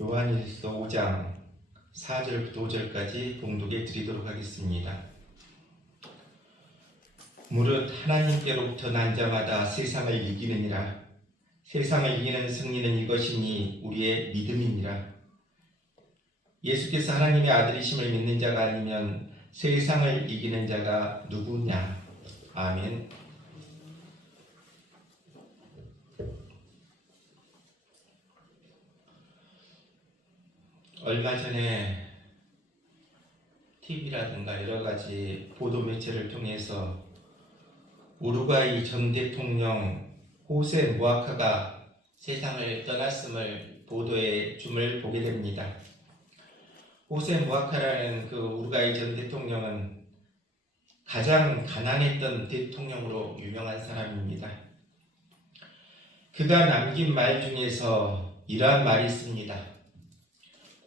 요한일서 5장 4절부터 5절까지 봉독해 드리도록 하겠습니다. 무릇 하나님께로부터 난 자마다 세상을 이기느니라. 세상을 이기는 승리는 이것이니 우리의 믿음이니라. 예수께서 하나님의 아들이심을 믿는 자가 아니면 세상을 이기는 자가 누구냐. 아멘. 얼마 전에 TV라든가 여러 가지 보도 매체를 통해서 우루과이 전 대통령 호세 무아카가 세상을 떠났음을 보도해 줌을 보게 됩니다. 호세 무아카라는 그 우루과이 전 대통령은 가장 가난했던 대통령으로 유명한 사람입니다. 그가 남긴 말 중에서 이러한 말이 있습니다.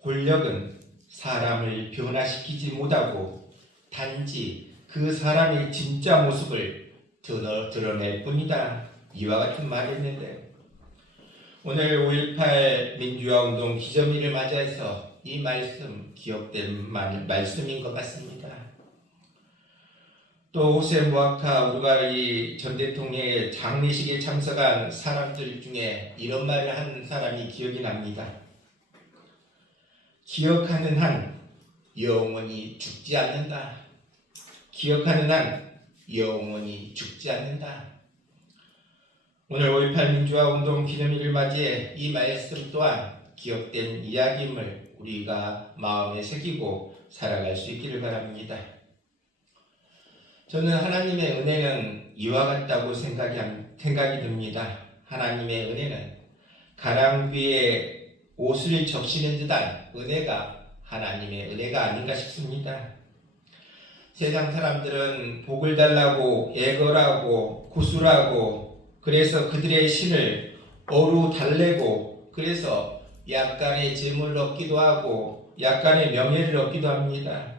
권력은 사람을 변화시키지 못하고 단지 그 사람의 진짜 모습을 드러낼 뿐이다. 이와 같은 말이 있는데 오늘 5.18 민주화운동 기념일을 맞이해서 이 말씀 기억된 말씀인 것 같습니다. 또 호세 무아카 우루과이 전 대통령의 장례식에 참석한 사람들 중에 이런 말을 한 사람이 기억이 납니다. 기억하는 한 영원히 죽지 않는다. 기억하는 한 영원히 죽지 않는다. 오늘 5.18 민주화운동 기념일을 맞이해 이 말씀 또한 기억된 이야기임을 우리가 마음에 새기고 살아갈 수 있기를 바랍니다. 저는 하나님의 은혜는 이와 같다고 생각이 듭니다. 하나님의 은혜는 가랑비에 옷을 적시는 듯한 은혜가 하나님의 은혜가 아닌가 싶습니다. 세상 사람들은 복을 달라고 애걸하고 구술하고 그래서 그들의 신을 어루 달래고 그래서 약간의 재물을 얻기도 하고 약간의 명예를 얻기도 합니다.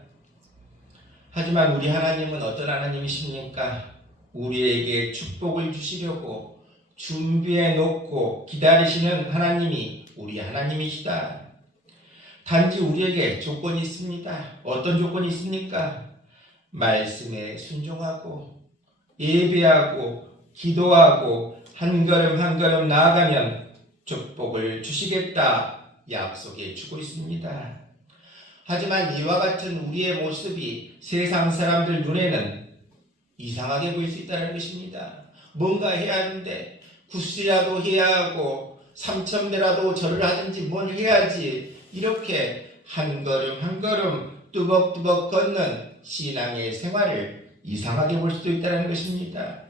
하지만 우리 하나님은 어떤 하나님이십니까? 우리에게 축복을 주시려고 준비해 놓고 기다리시는 하나님이 우리 하나님이시다. 단지 우리에게 조건이 있습니다. 어떤 조건이 있습니까? 말씀에 순종하고 예배하고 기도하고 한 걸음 한 걸음 나아가면 축복을 주시겠다 약속해 주고 있습니다. 하지만 이와 같은 우리의 모습이 세상 사람들 눈에는 이상하게 보일 수 있다는 것입니다. 뭔가 해야 하는데 구슬이라도 해야 하고 3,000배라도 절을 하든지 뭘 해야지 이렇게 한 걸음 한 걸음 뚜벅뚜벅 걷는 신앙의 생활을 이상하게 볼 수도 있다는 것입니다.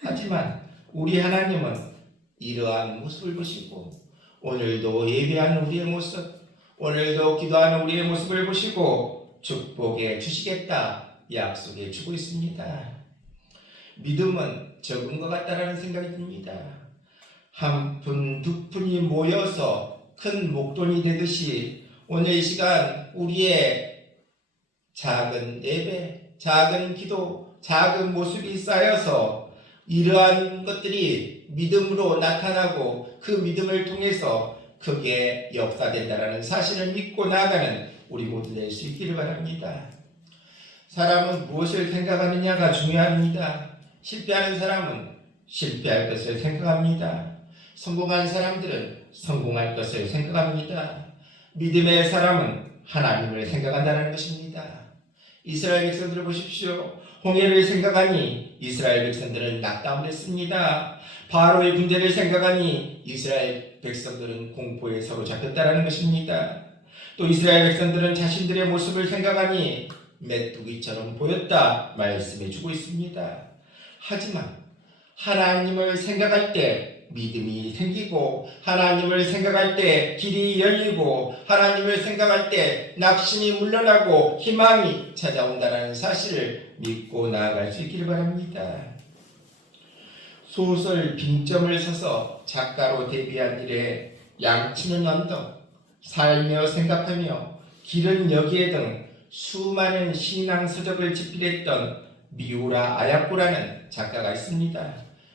하지만 우리 하나님은 이러한 모습을 보시고 오늘도 예배하는 우리의 모습, 오늘도 기도하는 우리의 모습을 보시고 축복해 주시겠다 약속해 주고 있습니다. 믿음은 적은 것 같다라는 생각이 듭니다. 한 푼, 두 푼이 모여서 큰 목돈이 되듯이 오늘 이 시간 우리의 작은 예배, 작은 기도, 작은 모습이 쌓여서 이러한 것들이 믿음으로 나타나고 그 믿음을 통해서 크게 역사된다라는 사실을 믿고 나아가는 우리 모두 될 수 있기를 바랍니다. 사람은 무엇을 생각하느냐가 중요합니다. 실패하는 사람은 실패할 것을 생각합니다. 성공한 사람들은 성공할 것을 생각합니다. 믿음의 사람은 하나님을 생각한다는 것입니다. 이스라엘 백성들을 보십시오. 홍해를 생각하니 이스라엘 백성들은 낙담했습니다. 바로의 군대를 생각하니 이스라엘 백성들은 공포에 사로잡혔다는 것입니다. 또 이스라엘 백성들은 자신들의 모습을 생각하니 메뚜기처럼 보였다 말씀해 주고 있습니다. 하지만 하나님을 생각할 때 믿음이 생기고 하나님을 생각할 때 길이 열리고 하나님을 생각할 때 낙심이 물러나고 희망이 찾아온다는 사실을 믿고 나아갈 수 있기를 바랍니다. 소설 빙점을 서서 작가로 데뷔한 이래 양치는 언덕, 살며 생각하며 길은 여기에 등 수많은 신앙 서적을 집필했던 미우라 아야코라는 작가가 있습니다.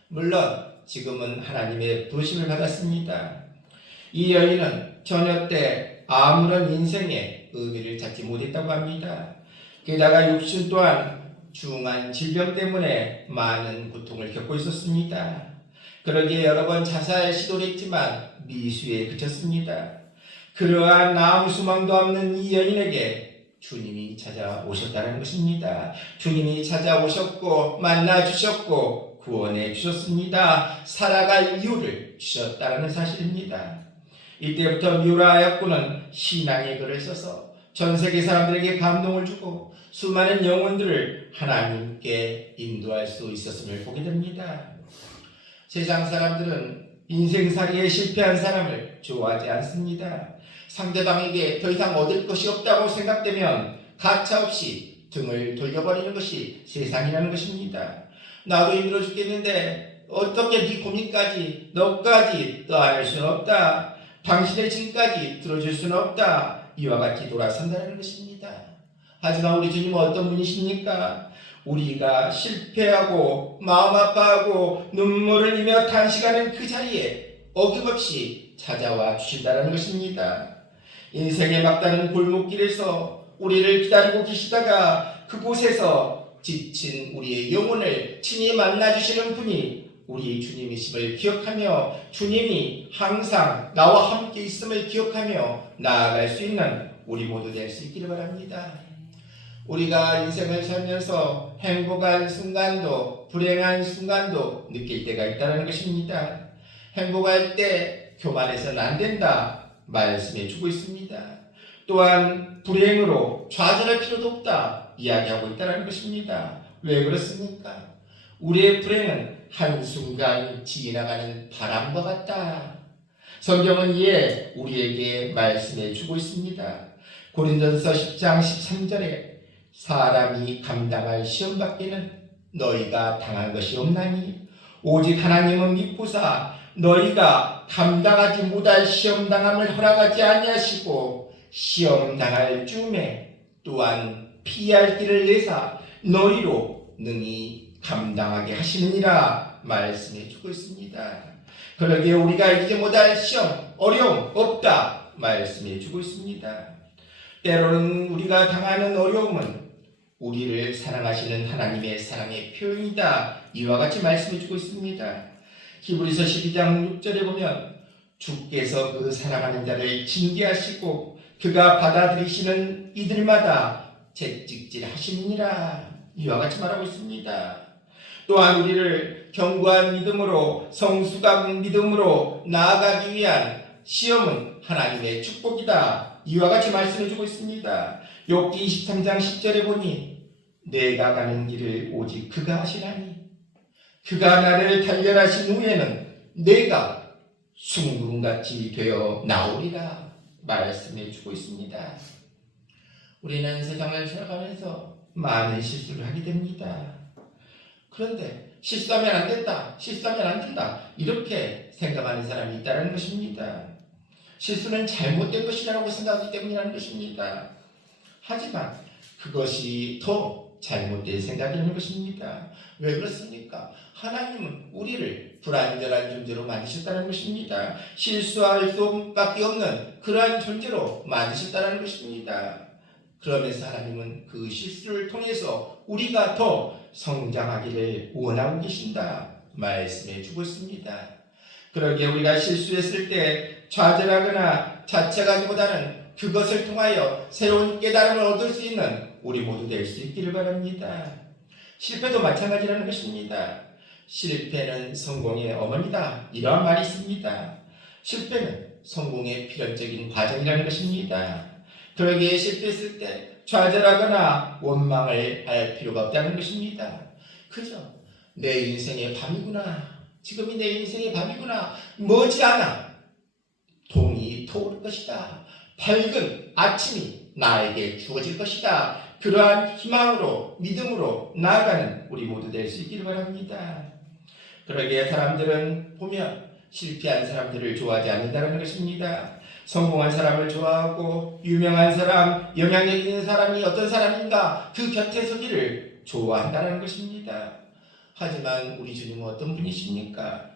물론 지금은 하나님의 부르심을 받았습니다. 이 여인은 전혀 때 아무런 인생의 의미를 찾지 못했다고 합니다. 게다가 육신 또한 중한 질병 때문에 많은 고통을 겪고 있었습니다. 그러기에 여러 번 자살 시도를 했지만 미수에 그쳤습니다. 그러한 아무 소망도 없는 이 여인에게 주님이 찾아오셨다는 것입니다. 주님이 찾아오셨고 만나주셨고 구원해 주셨습니다. 살아갈 이유를 주셨다는 사실입니다. 이때부터 뮤라 약군은 신앙의 글을 써서 전 세계 사람들에게 감동을 주고 수많은 영혼들을 하나님께 인도할 수 있었음을 보게 됩니다. 세상 사람들은 인생살이에 실패한 사람을 좋아하지 않습니다. 상대방에게 더 이상 얻을 것이 없다고 생각되면 가차없이 등을 돌려버리는 것이 세상이라는 것입니다. 나도 힘들어 죽겠는데 어떻게 네 고민까지 너까지 떠안을 수는 없다. 당신의 짐까지 들어줄 수는 없다. 이와 같이 돌아선다는 것입니다. 하지만 우리 주님은 어떤 분이십니까? 우리가 실패하고 마음 아파하고 눈물을 흘리며 탄식하는 그 자리에 어김없이 찾아와 주신다는 것입니다. 인생의 막다른 골목길에서 우리를 기다리고 계시다가 그곳에서 지친 우리의 영혼을 친히 만나주시는 분이 우리 주님이심을 기억하며 주님이 항상 나와 함께 있음을 기억하며 나아갈 수 있는 우리 모두 될 수 있기를 바랍니다. 우리가 인생을 살면서 행복한 순간도 불행한 순간도 느낄 때가 있다는 것입니다. 행복할 때 교만해서는 안 된다 말씀해 주고 있습니다. 또한 불행으로 좌절할 필요도 없다 이야기하고 있다는 것입니다. 왜 그렇습니까? 우리의 불행은 한순간 지나가는 바람과 같다. 성경은 이에 우리에게 말씀해 주고 있습니다. 고린도전서 10장 13절에 사람이 감당할 시험 밖에는 너희가 당할 것이 없나니 오직 하나님은 믿고사 너희가 감당하지 못할 시험당함을 허락하지 아니하시고 시험당할 쯤에 또한 피할 길을 내사 너희로 능히 감당하게 하시느니라 말씀해 주고 있습니다. 그러기에 우리가 이기지 못할 시험, 어려움 없다 말씀해 주고 있습니다. 때로는 우리가 당하는 어려움은 우리를 사랑하시는 하나님의 사랑의 표현이다 이와 같이 말씀해 주고 있습니다. 히브리서 12장 6절에 보면 주께서 그 사랑하는 자를 징계하시고 그가 받아들이시는 이들마다 채찍질 하시느니라 이와 같이 말하고 있습니다. 또한 우리를 견고한 믿음으로 성숙한 믿음으로 나아가기 위한 시험은 하나님의 축복이다 이와 같이 말씀해 주고 있습니다. 욥기 23장 10절에 보니 내가 가는 길을 오직 그가 하시나니 그가 나를 단련하신 후에는 내가 숭구름같이 되어 나오리라 말씀해 주고 있습니다. 우리는 세상을 살아가면서 많은 실수를 하게 됩니다. 그런데 실수하면 안 된다, 실수하면 안 된다 이렇게 생각하는 사람이 있다는 것입니다. 실수는 잘못된 것이라고 생각하기 때문이라는 것입니다. 하지만 그것이 더 잘못된 생각이라는 것입니다. 왜 그렇습니까? 하나님은 우리를 불완전한 존재로 만드셨다는 것입니다. 실수할 수밖에 없는 그러한 존재로 만드셨다는 것입니다. 그러면서 하나님은 그 실수를 통해서 우리가 더 성장하기를 원하고 계신다 말씀해 주고 있습니다. 그러기에 우리가 실수했을 때 좌절하거나 자책하기보다는 그것을 통하여 새로운 깨달음을 얻을 수 있는 우리 모두 될 수 있기를 바랍니다. 실패도 마찬가지라는 것입니다. 실패는 성공의 어머니다 이러한 말이 있습니다. 실패는 성공의 필연적인 과정이라는 것입니다. 그러기에 실패했을 때 좌절하거나 원망을 할 필요가 없다는 것입니다. 그저 내 인생의 밤이구나, 지금이 내 인생의 밤이구나, 머지않아 동이 터오를 것이다, 밝은 아침이 나에게 주어질 것이다, 그러한 희망으로 믿음으로 나아가는 우리 모두 될 수 있기를 바랍니다. 그러기에 사람들은 보면 실패한 사람들을 좋아하지 않는다는 것입니다. 성공한 사람을 좋아하고 유명한 사람, 영향력 있는 사람이 어떤 사람인가 그 곁에 서기를 좋아한다는 것입니다. 하지만 우리 주님은 어떤 분이십니까?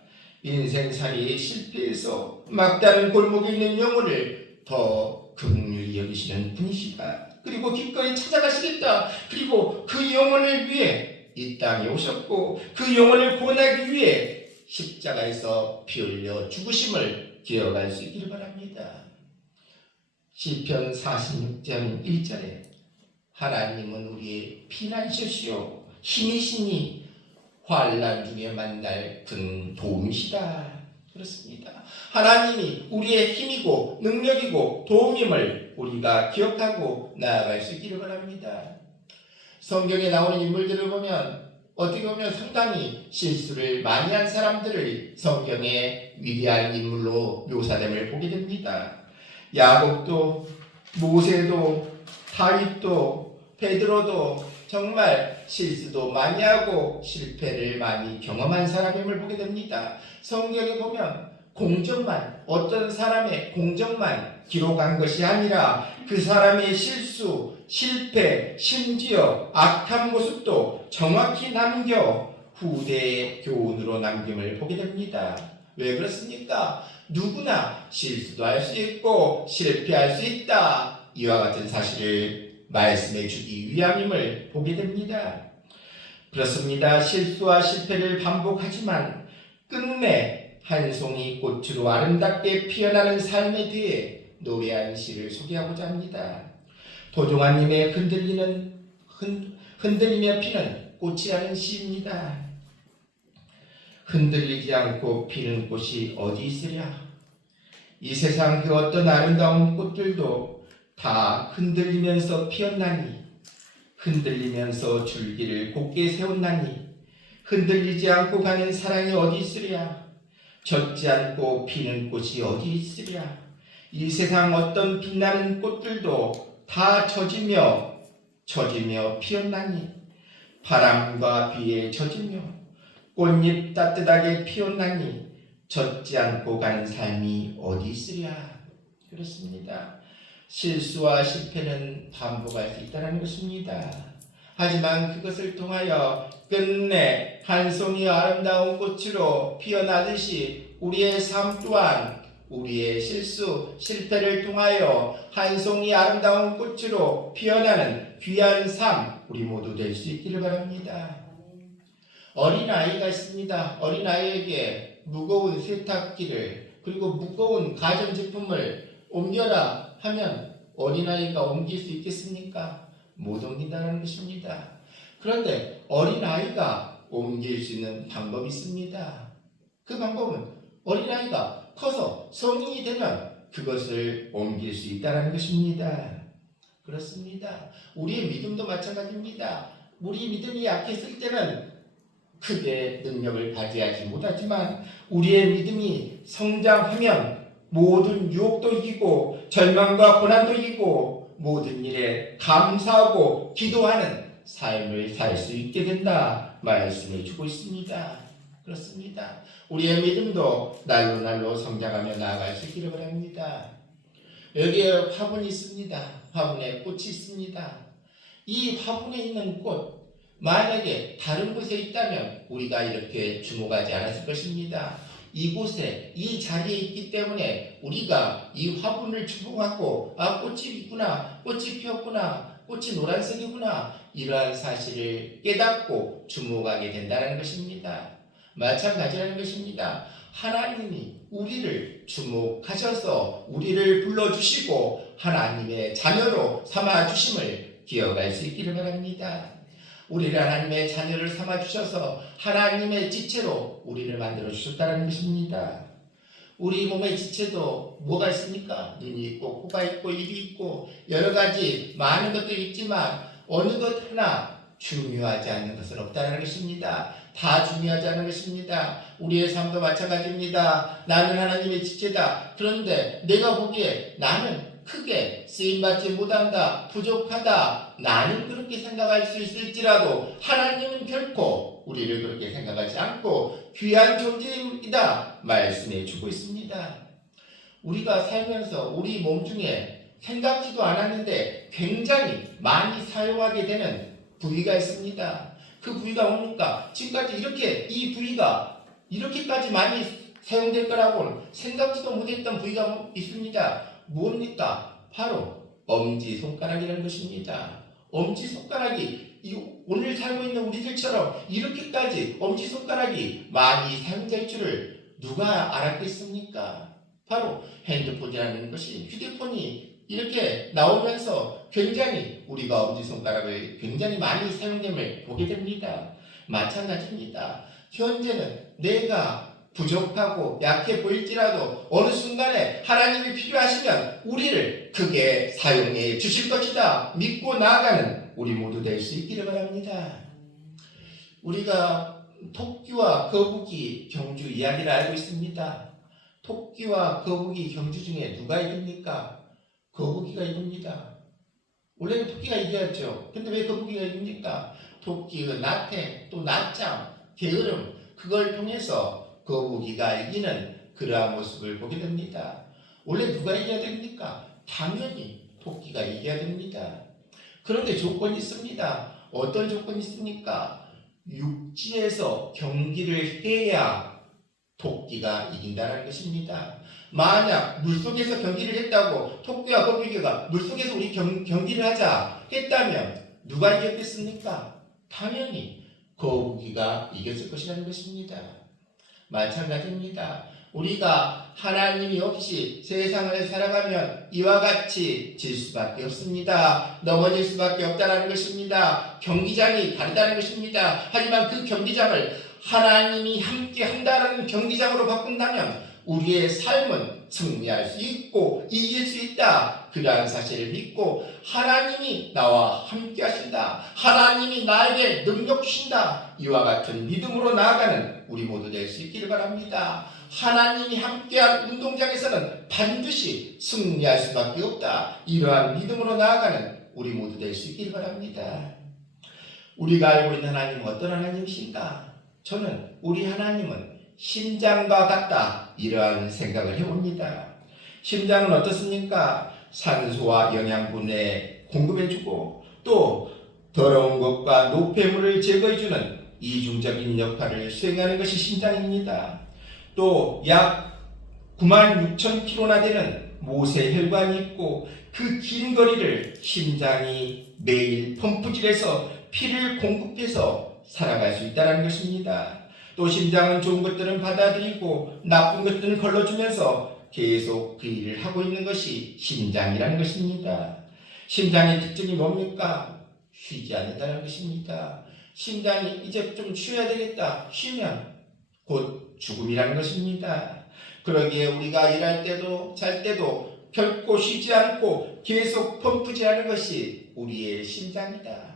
인생살이 실패해서 막다른 골목에 있는 영혼을 더 긍휼히 여기시는 분이시다. 그리고 기꺼이 찾아가시겠다. 그리고 그 영혼을 위해 이 땅에 오셨고 그 영혼을 구원하기 위해 십자가에서 피 흘려 죽으심을 기억할 수 있기를 바랍니다. 시편 46장 1절에 하나님은 우리의 피난처시요 힘이시니 환난 중에 만날 큰 도움이시다. 그렇습니다. 하나님이 우리의 힘이고 능력이고 도움임을 우리가 기억하고 나아갈 수 있기를 바랍니다. 성경에 나오는 인물들을 보면 어떻게 보면 상당히 실수를 많이 한 사람들을 성경의 위대한 인물로 묘사됨을 보게 됩니다. 야곱도 모세도 다윗도 베드로도 정말 실수도 많이 하고 실패를 많이 경험한 사람임을 보게 됩니다. 성경에 보면 공적만 어떤 사람의 공적만 기록한 것이 아니라 그 사람의 실수, 실패, 심지어 악한 모습도 정확히 남겨 후대의 교훈으로 남김을 보게 됩니다. 왜 그렇습니까? 누구나 실수도 할 수 있고 실패할 수 있다. 이와 같은 사실을 말씀해 주기 위함임을 보게 됩니다. 그렇습니다. 실수와 실패를 반복하지만 끝내 한 송이 꽃으로 아름답게 피어나는 삶에 대해 노래한 시를 소개하고자 합니다. 도종환님의 흔들리며 피는 꽃이라는 시입니다. 흔들리지 않고 피는 꽃이 어디 있으랴? 이 세상 그 어떤 아름다운 꽃들도 다 흔들리면서 피었나니 흔들리면서 줄기를 곧게 세웠나니 흔들리지 않고 가는 사랑이 어디 있으랴? 젖지 않고 피는 꽃이 어디 있으랴? 이 세상 어떤 빛나는 꽃들도 다 젖으며 피었나니 바람과 비에 젖으며 꽃잎 따뜻하게 피었나니 젖지 않고 가는 삶이 어디 있으랴? 그렇습니다. 실수와 실패는 반복할 수 있다는 것입니다. 하지만 그것을 통하여 끝내 한 송이 아름다운 꽃으로 피어나듯이 우리의 삶 또한 우리의 실수, 실패를 통하여 한 송이 아름다운 꽃으로 피어나는 귀한 삶 우리 모두 될 수 있기를 바랍니다. 어린아이가 있습니다. 어린아이에게 무거운 세탁기를 그리고 무거운 가전제품을 옮겨라 하면 어린아이가 옮길 수 있겠습니까? 못 옮긴다는 것입니다. 그런데 어린아이가 옮길 수 있는 방법이 있습니다. 그 방법은 어린아이가 커서 성인이 되면 그것을 옮길 수 있다는 것입니다. 그렇습니다. 우리의 믿음도 마찬가지입니다. 우리 믿음이 약했을 때는 크게 능력을 발휘하지 못하지만 우리의 믿음이 성장하면 모든 유혹도 이기고 절망과 고난도 이기고 모든 일에 감사하고 기도하는 삶을 살 수 있게 된다 말씀해 주고 있습니다. 그렇습니다. 우리의 믿음도 날로 날로 성장하며 나아갈 수 있기를 바랍니다. 여기에 화분이 있습니다. 화분에 꽃이 있습니다. 이 화분에 있는 꽃 만약에 다른 곳에 있다면 우리가 이렇게 주목하지 않았을 것입니다. 이곳에 이 자리에 있기 때문에 우리가 이 화분을 주목하고 꽃이 있구나, 꽃이 피었구나, 꽃이 노란색이구나 이러한 사실을 깨닫고 주목하게 된다는 것입니다. 마찬가지라는 것입니다. 하나님이 우리를 주목하셔서 우리를 불러주시고 하나님의 자녀로 삼아주심을 기억할 수 있기를 바랍니다. 우리를 하나님의 자녀를 삼아주셔서 하나님의 지체로 우리를 만들어주셨다는 것입니다. 우리 몸의 지체도 뭐가 있습니까? 눈이 있고 코가 있고 입이 있고 여러 가지 많은 것들이 있지만 어느 것 하나 중요하지 않는 것은 없다는 것입니다. 다 중요하지 않은 것입니다. 우리의 삶도 마찬가지입니다. 나는 하나님의 지체다. 그런데 내가 보기에 나는 크게 쓰임받지 못한다. 부족하다. 나는 그렇게 생각할 수 있을지라도 하나님은 결코 우리를 그렇게 생각하지 않고 귀한 존재이다. 말씀해 주고 있습니다. 우리가 살면서 우리 몸 중에 생각지도 않았는데 굉장히 많이 사용하게 되는 부위가 있습니다. 그 부위가 뭡니까? 지금까지 이렇게 이 부위가 이렇게까지 많이 사용될 거라고는 생각지도 못했던 부위가 있습니다. 뭡니까? 바로 엄지손가락이라는 것입니다. 엄지손가락이 오늘 살고 있는 우리들처럼 이렇게까지 엄지손가락이 많이 사용될 줄을 누가 알았겠습니까? 바로 핸드폰이라는 것이, 휴대폰이 이렇게 나오면서 굉장히 우리가 엄지손가락을 굉장히 많이 사용됨을 보게 됩니다. 마찬가지입니다. 현재는 내가 부족하고 약해 보일지라도 어느 순간에 하나님이 필요하시면 우리를 크게 사용해 주실 것이다 믿고 나아가는 우리 모두 될 수 있기를 바랍니다. 우리가 토끼와 거북이 경주 이야기를 알고 있습니다. 토끼와 거북이 경주 중에 누가 이깁니까? 거북이가 이깁니다. 원래는 토끼가 이겨야죠. 근데 왜 거북이가 이깁니까? 토끼의 나태, 또 낮잠, 게으름, 그걸 통해서 거북이가 이기는 그러한 모습을 보게 됩니다. 원래 누가 이겨야 됩니까? 당연히 토끼가 이겨야 됩니다. 그런데 조건이 있습니다. 어떤 조건이 있습니까? 육지에서 경기를 해야 토끼가 이긴다는 것입니다. 만약 물속에서 경기를 했다고 토끼와 거북이가 물속에서 우리 경기를 하자 했다면 누가 이겼겠습니까? 당연히 거북이가 이겼을 것이라는 것입니다. 마찬가지입니다. 우리가 하나님이 없이 세상을 살아가면 이와 같이 질 수밖에 없습니다. 넘어질 수밖에 없다는 것입니다. 경기장이 다르다는 것입니다. 하지만 그 경기장을 하나님이 함께 한다는 경기장으로 바꾼다면 우리의 삶은 승리할 수 있고 이길 수 있다. 그러한 사실을 믿고 하나님이 나와 함께 하신다. 하나님이 나에게 능력 주신다. 이와 같은 믿음으로 나아가는 우리 모두 될 수 있기를 바랍니다. 하나님이 함께한 운동장에서는 반드시 승리할 수밖에 없다. 이러한 믿음으로 나아가는 우리 모두 될 수 있기를 바랍니다. 우리가 알고 있는 하나님은 어떤 하나님이신가? 저는 우리 하나님은 심장과 같다. 이러한 생각을 해봅니다. 심장은 어떻습니까? 산소와 영양분에 공급해주고 또 더러운 것과 노폐물을 제거해주는 이중적인 역할을 수행하는 것이 심장입니다. 또 약 96,000km나 되는 모세혈관이 있고 그 긴 거리를 심장이 매일 펌프질해서 피를 공급해서 살아갈 수 있다는 것입니다. 또 심장은 좋은 것들은 받아들이고 나쁜 것들은 걸러주면서 계속 그 일을 하고 있는 것이 심장이라는 것입니다. 심장의 특징이 뭡니까? 쉬지 않는다는 것입니다. 심장이 이제 좀 쉬어야 되겠다. 쉬면 곧 죽음이라는 것입니다. 그러기에 우리가 일할 때도 잘 때도 결코 쉬지 않고 계속 펌프질하는 것이 우리의 심장이다.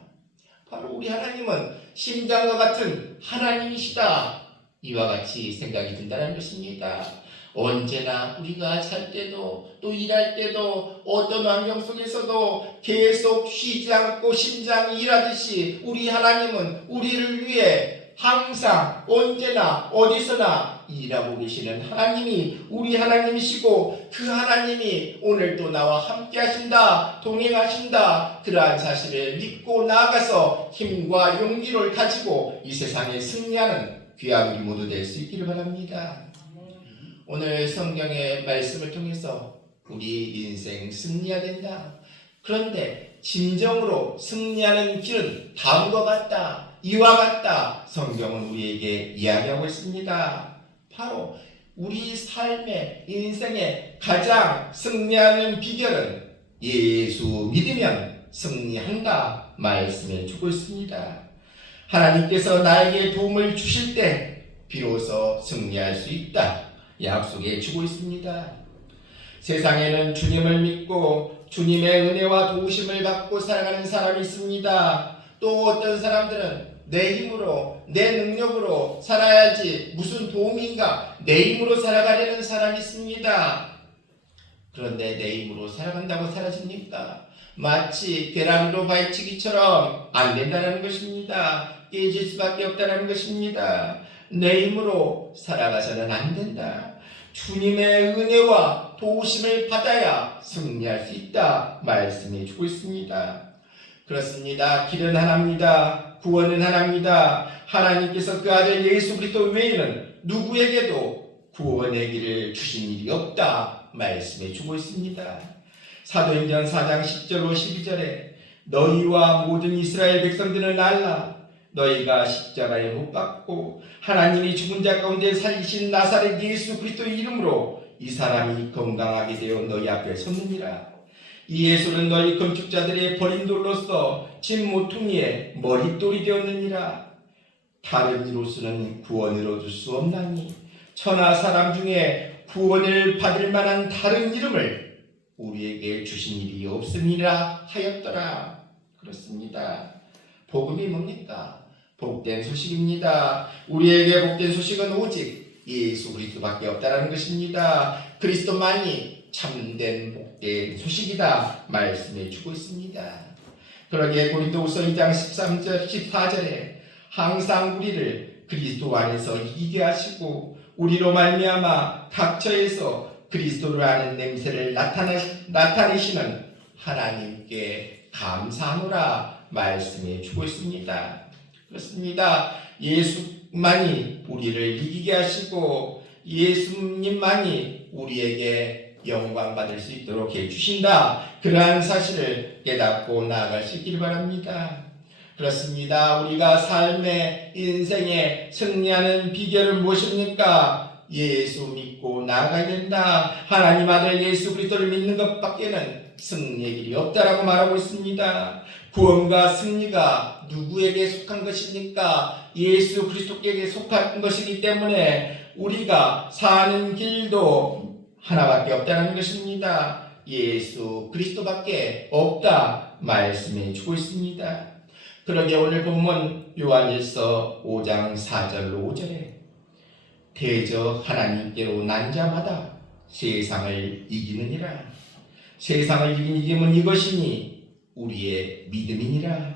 바로 우리 하나님은 심장과 같은 하나님이시다. 이와 같이 생각이 든다는 것입니다. 언제나 우리가 살 때도 또 일할 때도 어떤 환경 속에서도 계속 쉬지 않고 심장이 일하듯이 우리 하나님은 우리를 위해 항상 언제나 어디서나 일하고 계시는 하나님이 우리 하나님이시고 그 하나님이 오늘도 나와 함께 하신다, 동행하신다. 그러한 사실을 믿고 나아가서 힘과 용기를 가지고 이 세상에 승리하는 귀한 우리 모두 될 수 있기를 바랍니다. 오늘 성경의 말씀을 통해서 우리 인생 승리해야 된다. 그런데 진정으로 승리하는 길은 다음과 같다. 이와 같다. 성경은 우리에게 이야기하고 있습니다. 바로 우리 삶의 인생의 가장 승리하는 비결은 예수 믿으면 승리한다 말씀해 주고 있습니다. 하나님께서 나에게 도움을 주실 때 비로소 승리할 수 있다 약속해 주고 있습니다. 세상에는 주님을 믿고 주님의 은혜와 도우심을 받고 살아가는 사람이 있습니다. 또 어떤 사람들은 내 힘으로 내 능력으로 살아야지 무슨 도움인가 내 힘으로 살아가려는 사람이 있습니다. 그런데 내 힘으로 살아간다고 사라집니까? 마치 계란으로 발치기처럼 안 된다는 것입니다. 깨질 수밖에 없다는 것입니다. 내 힘으로 살아가서는 안 된다. 주님의 은혜와 도우심을 받아야 승리할 수 있다 말씀해 주고 있습니다. 그렇습니다. 길은 하나입니다. 구원은 하나입니다. 하나님께서 그 아들 예수 그리스도 외에는 누구에게도 구원의 길을 주신 일이 없다 말씀해 주고 있습니다. 사도행전 4장 10절로 12절에 너희와 모든 이스라엘 백성들은 알라. 너희가 십자가에 못 박고 하나님이 죽은 자 가운데 살리신 나사렛 예수 그리스도의 이름으로 이 사람이 건강하게 되어 너희 앞에 섰느니라. 이 예수는 너희 건축자들의 버린 돌로서 진 모퉁이에 머릿돌이 되었느니라. 다른 이로서는 구원을 얻을 수 없나니 천하 사람 중에 구원을 받을 만한 다른 이름을 우리에게 주신 일이 없음이라 하였더라. 그렇습니다. 복음이 뭡니까? 복된 소식입니다. 우리에게 복된 소식은 오직 예수 그리스도밖에 없다라는 것입니다. 그리스도만이 참된 복된 소식이다 말씀해 주고 있습니다. 그러기에 고린도후서 2장 13절 14절에 항상 우리를 그리스도 안에서 이기게 하시고 우리로 말미암아 각처에서 그리스도를 아는 냄새를 나타내시는 하나님께 감사하노라 말씀해 주고 있습니다. 그렇습니다. 예수만이 우리를 이기게 하시고 예수님만이 우리에게 영광 받을 수 있도록 해주신다. 그러한 사실을 깨닫고 나아갈 수 있길 바랍니다. 그렇습니다. 우리가 삶의 인생에 승리하는 비결은 무엇입니까? 예수 믿고 나아가야 된다. 하나님 아들 예수 그리스도를 믿는 것밖에는 승리의 길이 없다라고 말하고 있습니다. 구원과 승리가 누구에게 속한 것입니까? 예수 그리스도께 속한 것이기 때문에 우리가 사는 길도 하나밖에 없다는 것입니다. 예수 그리스도밖에 없다 말씀해 주고 있습니다. 그러게 오늘 본문 요한일서 5장 4절로 5절에 대저 하나님께로 난 자마다 세상을 이기느니라. 세상을 이기는 이것이니 우리의 믿음이니라.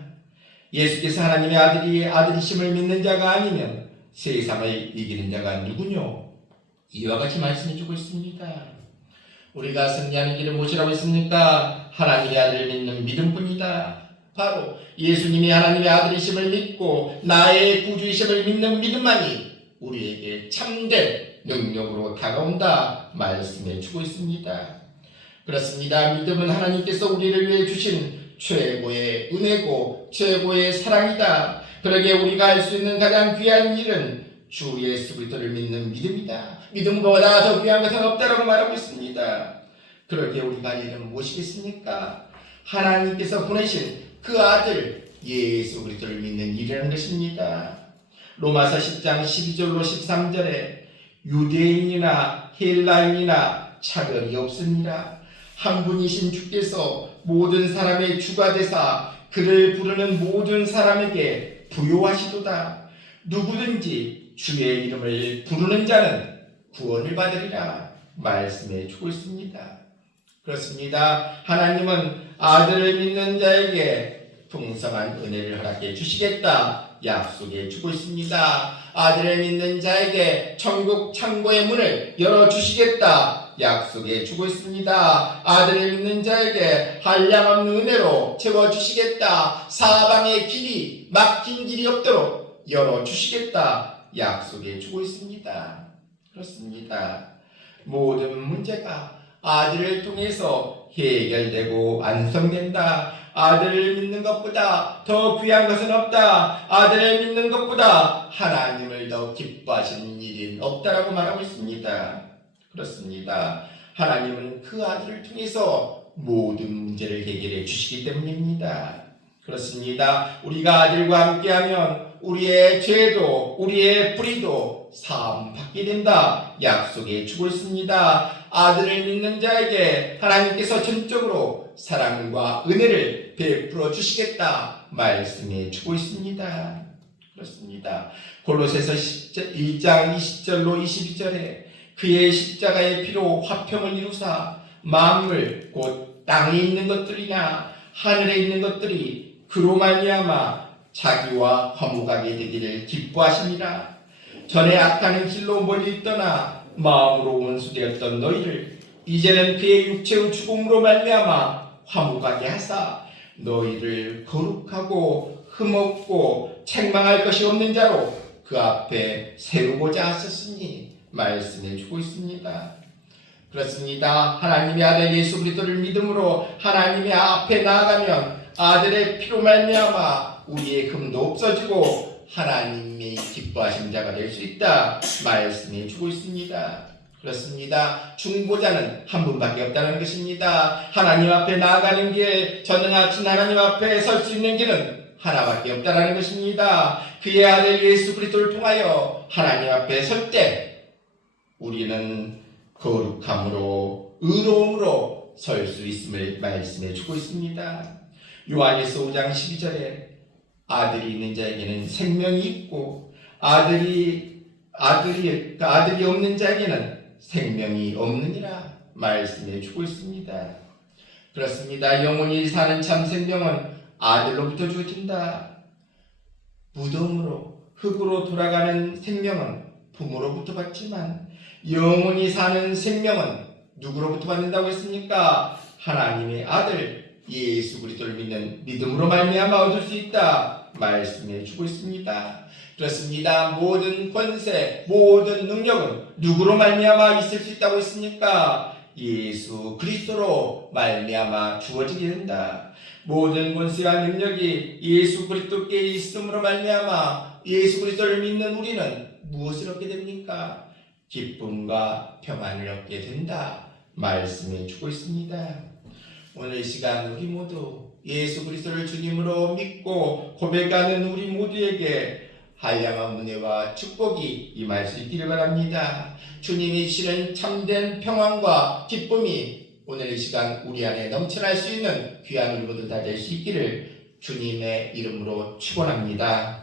예수께서 하나님의 아들이심을 믿는 자가 아니면 세상을 이기는 자가 누구뇨? 이와 같이 말씀해 주고 있습니다. 우리가 승리하는 길은 무엇이라고 했습니까? 하나님의 아들을 믿는 믿음뿐이다. 바로 예수님이 하나님의 아들이심을 믿고 나의 구주이심을 믿는 믿음만이 우리에게 참된 능력으로 다가온다 말씀해 주고 있습니다. 그렇습니다. 믿음은 하나님께서 우리를 위해 주신 최고의 은혜고 최고의 사랑이다. 그러기에 우리가 할 수 있는 가장 귀한 일은 주 예수 그리스도를 믿는 믿음이다. 믿음보다 더 귀한 것은 없다라고 말하고 있습니다. 그러기에 우리가 할 일은 무엇이겠습니까? 하나님께서 보내신 그 아들 예수 그리스도를 믿는 일이라는 것입니다. 로마서 10장 12절로 13절에 유대인이나 헬라인이나 차별이 없습니다. 한 분이신 주께서 모든 사람의 주가 되사 그를 부르는 모든 사람에게 부요하시도다. 누구든지 주의 이름을 부르는 자는 구원을 받으리라 말씀해 주고 있습니다. 그렇습니다. 하나님은 아들을 믿는 자에게 풍성한 은혜를 허락해 주시겠다 약속해 주고 있습니다. 아들을 믿는 자에게 천국 창고의 문을 열어주시겠다 약속해 주고 있습니다. 아들을 믿는 자에게 한량없는 은혜로 채워주시겠다. 사방의 길이 막힌 길이 없도록 열어주시겠다 약속해 주고 있습니다. 그렇습니다. 모든 문제가 아들을 통해서 해결되고 완성된다. 아들을 믿는 것보다 더 귀한 것은 없다. 아들을 믿는 것보다 하나님을 더 기뻐하시는 일은 없다라고 말하고 있습니다. 그렇습니다. 하나님은 그 아들을 통해서 모든 문제를 해결해 주시기 때문입니다. 그렇습니다. 우리가 아들과 함께하면 우리의 죄도 우리의 불의도 사함받게 된다 약속해 주고 있습니다. 아들을 믿는 자에게 하나님께서 전적으로 사랑과 은혜를 베풀어 주시겠다 말씀해 주고 있습니다. 그렇습니다. 골로새서 1장 20절로 22절에 그의 십자가의 피로 화평을 이루사 만물 곧 땅에 있는 것들이나 하늘에 있는 것들이 그로 말미암아 자기와 화목하게 되기를 기뻐하십니다. 전에 악하는 길로 멀리 떠나 마음으로 원수되었던 너희를 이제는 그의 육체의 죽음으로 말미암아 화목하게 하사 너희를 거룩하고 흠없고 책망할 것이 없는 자로 그 앞에 세우고자 하셨으니 말씀해 주고 있습니다. 그렇습니다. 하나님의 아들 예수 그리스도를 믿음으로 하나님의 앞에 나아가면 아들의 피로 말미암아 우리의 흠도 없어지고 하나님이 기뻐하신 자가 될 수 있다 말씀해 주고 있습니다. 그렇습니다. 중보자는 한 분밖에 없다는 것입니다. 하나님 앞에 나아가는 길, 전능하신 하나님 앞에 설 수 있는 길은 하나밖에 없다는 것입니다. 그의 아들 예수 그리스도를 통하여 하나님 앞에 설 때 우리는 거룩함으로 의로움으로 설 수 있음을 말씀해 주고 있습니다. 요한일서 5장 12절에 아들이 있는 자에게는 생명이 있고 아들이 없는 자에게는 생명이 없느니라 말씀해 주고 있습니다. 그렇습니다. 영원히 사는 참 생명은 아들로부터 주어진다. 무덤으로 흙으로 돌아가는 생명은 부모로부터 받지만 영원히 사는 생명은 누구로부터 받는다고 했습니까? 하나님의 아들 예수 그리스도를 믿는 믿음으로 말미암아 얻을 수 있다 말씀해 주고 있습니다. 그렇습니다. 모든 권세, 모든 능력은 누구로 말미암아 있을 수 있다고 했습니까? 예수 그리스도로 말미암아 주어지게 된다. 모든 권세와 능력이 예수 그리스도께 있음으로 말미암아 예수 그리스도를 믿는 우리는 무엇을 얻게 됩니까? 기쁨과 평안을 얻게 된다 말씀해 주고 있습니다. 오늘 이 시간 우리 모두 예수 그리스도를 주님으로 믿고 고백하는 우리 모두에게 한량한 은혜와 축복이 임할 수 있기를 바랍니다. 주님이 주시는 참된 평안과 기쁨이 오늘 이 시간 우리 안에 넘쳐날 수 있는 귀한 우리 모두 다 될 수 있기를 주님의 이름으로 축원합니다.